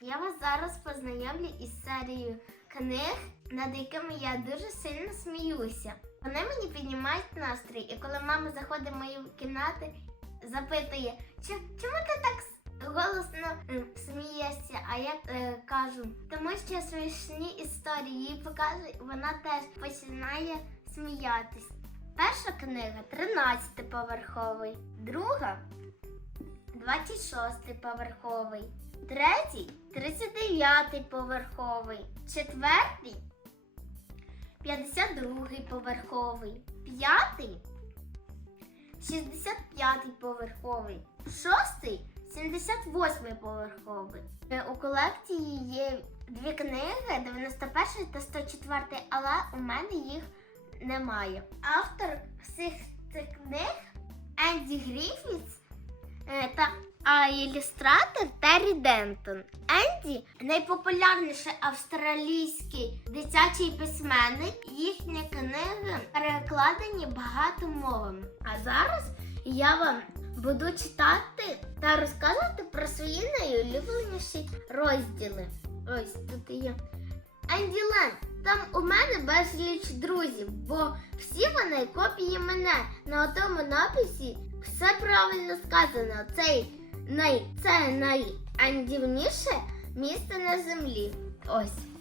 Я вас зараз познайомлю із серією книг, над якими я дуже сильно сміюся. Вони мені піднімають настрій, і коли мама заходить в мою кімнату, запитує, чому ти так голосно е, смієшся? А я е, кажу, тому що смішні історії їй показую, вона теж починає сміятись. Перша книга 13 поверховий, друга 26 поверховий, третій 39 поверховий, четвертий 52 поверховий, п'ятий 65 поверховий, шостий 78 поверховий. Е, У колекції є дві книги 91 та 104, але у мене їх немає. Автор всіх цих книг Енді Гріфіс та а ілюстратор Террі Дентон. Енді найпопулярніший австралійський дитячий письменник. Їхні книги перекладені багато мовами. А зараз я вам буду читати та розказувати про свої найулюбленіші розділи. Ось тут є. Енділен, там у мене безліч друзів, бо всі вони копії мене. На тому написі все правильно сказано. Цей най, це найандівніше місце на землі. Ось.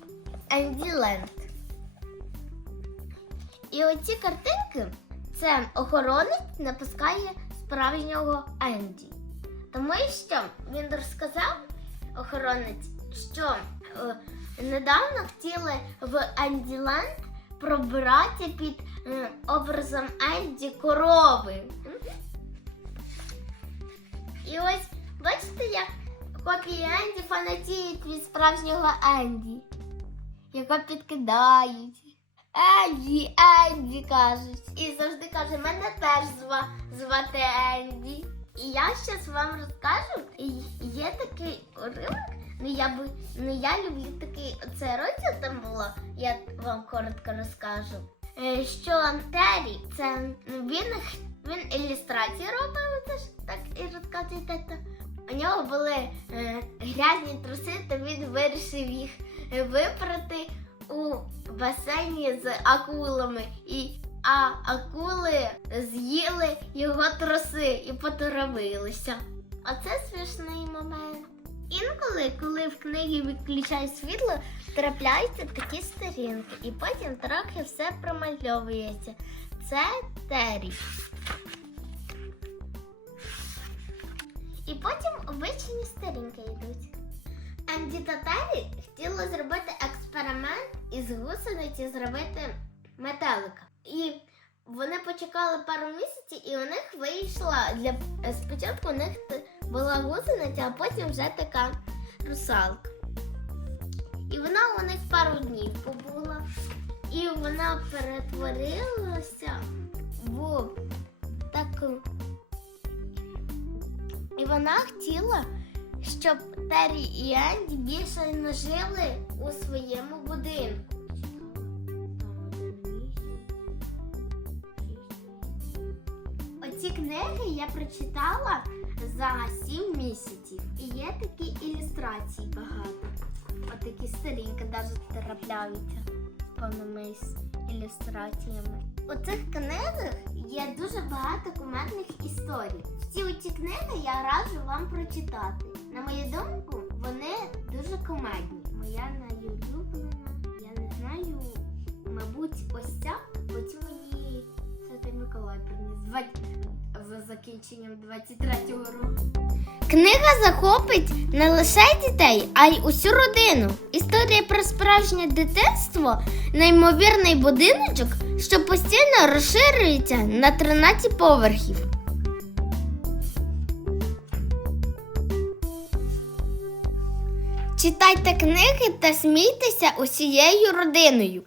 Енділенд. І оці картинки це охоронець напускає справжнього Енді. Тому що він розказав охоронець, що е, недавно хотіли в Енділенд пробрати під е, образом Енді корови. І ось бачите, як копії Енді фанатіють від справжнього Енді, яка підкидають. Енді, Енді кажуть. І завжди каже, мене теж зва, звати Енді. І я зараз вам розкажу. Є такий уривок, ну я би ну я люблю такий оце розділ там було, я вам коротко розкажу. Е, Що Террі, це ну, він, він ілюстрації робив, це так і розказує. У нього були е, грязні труси, то він вирішив їх е, випрати у басейні з акулами. І, а акули з'їли його труси і поторовилися. Оце смішний момент. Інколи, коли в книгі відключають світло, трапляються такі сторінки, і потім трохи все промальовується. Це Террі. Потім обичні сторінки йдуть. Енді та Террі хотіли зробити експеримент із гусениці зробити метелика. І вони почекали пару місяців, і у них вийшла для спочатку у них була гусениця, а потім вже така русалка. І вона у них пару днів побула. І вона перетворилася в таку. І вона хотіла, щоб Террі і Енді більше не жили у своєму будинку. Оці книги я прочитала за 7 місяців. І є такі ілюстрації багато. Отакі сторінки навіть трапляються повними ілюстраціями. У цих книгах є дуже багато кумедних історій. Всі ці книги я раджу вам прочитати. На мою думку, вони дуже комедні. Моя найулюблена, я не знаю, мабуть, ось ця, бо ці мені Святий Миколай приніс два- з закінченням 23-го року. Книга захопить не лише дітей, а й усю родину. Історія про справжнє дитинство неймовірний будиночок, що постійно розширюється на 13 поверхів. Читайте книги та смійтеся усією родиною.